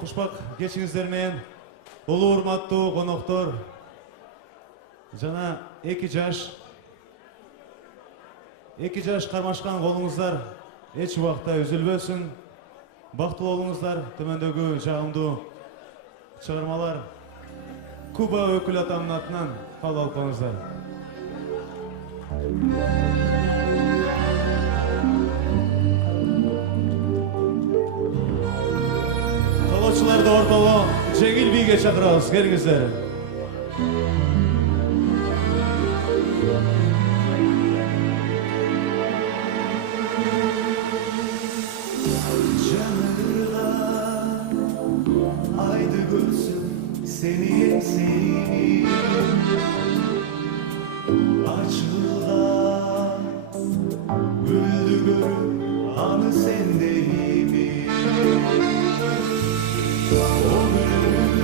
кушпак кечиңиздер менен улуу урматтуу коноктор жана 2 жаш кармашкан колуңуздар эч убакта үзүлбөсүн. Бактылуу болуңуздар. Төмөндөгү жагымдуу чыгармалар Куба өкүл атамдын атынан кабыл алып коюңуздар. Калоочуларды ортого жеңил бийге чакырабыз. Келиңиздер. Aydı görsün seni seveyim, açıla güldü görüp anı sendeyim. O gülüm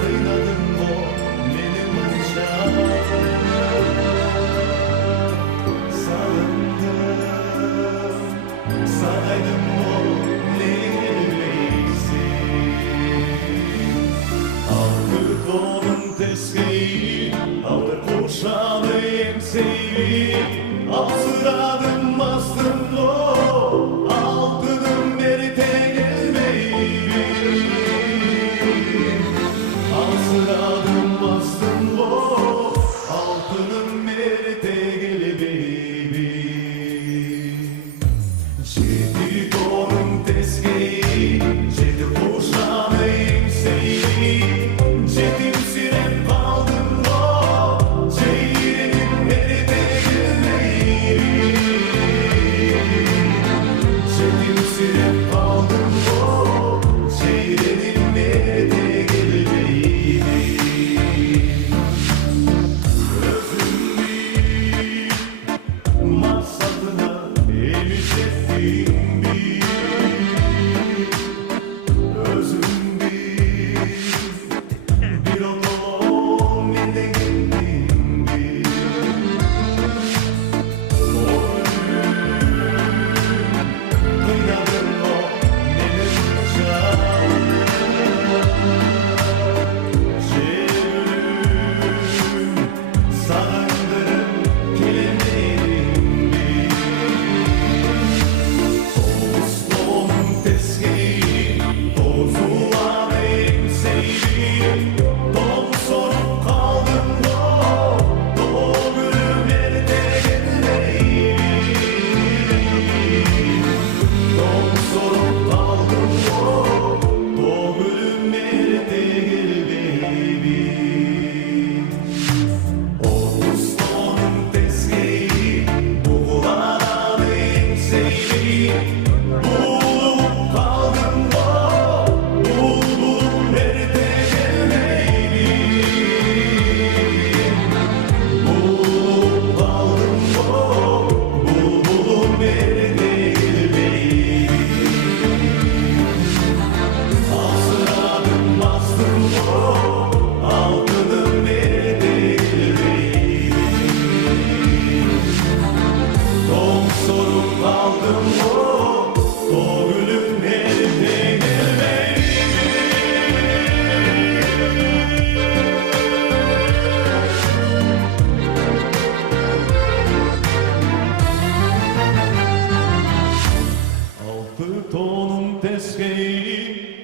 kıynadın o benim uçağım, salındım saraydım o Kolun teskeyi, alır kuşağını emseyi, alsıradım bastım o, altının merite gelmeyi. Alsıradım bastım o, altının merite gelmeyi. Ciddi kolun teskeyi, ciddi kuşağını emseyi, Cedim sinem kaldım o, Ceyrenim nerede gelmeyi. Cedim sinem kaldım o, Ceyrenim nerede gelmeyi. Özüm bir maksatına erişesim bir. Özüm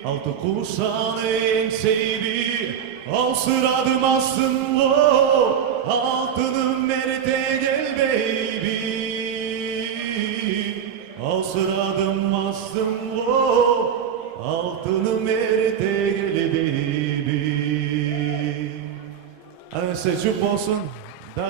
altı kuşağını emseyi, alsıradım aslında altının nerede gel baby. Alsıradım aslında altının nerede gel baby. Hadi size cüp olsun.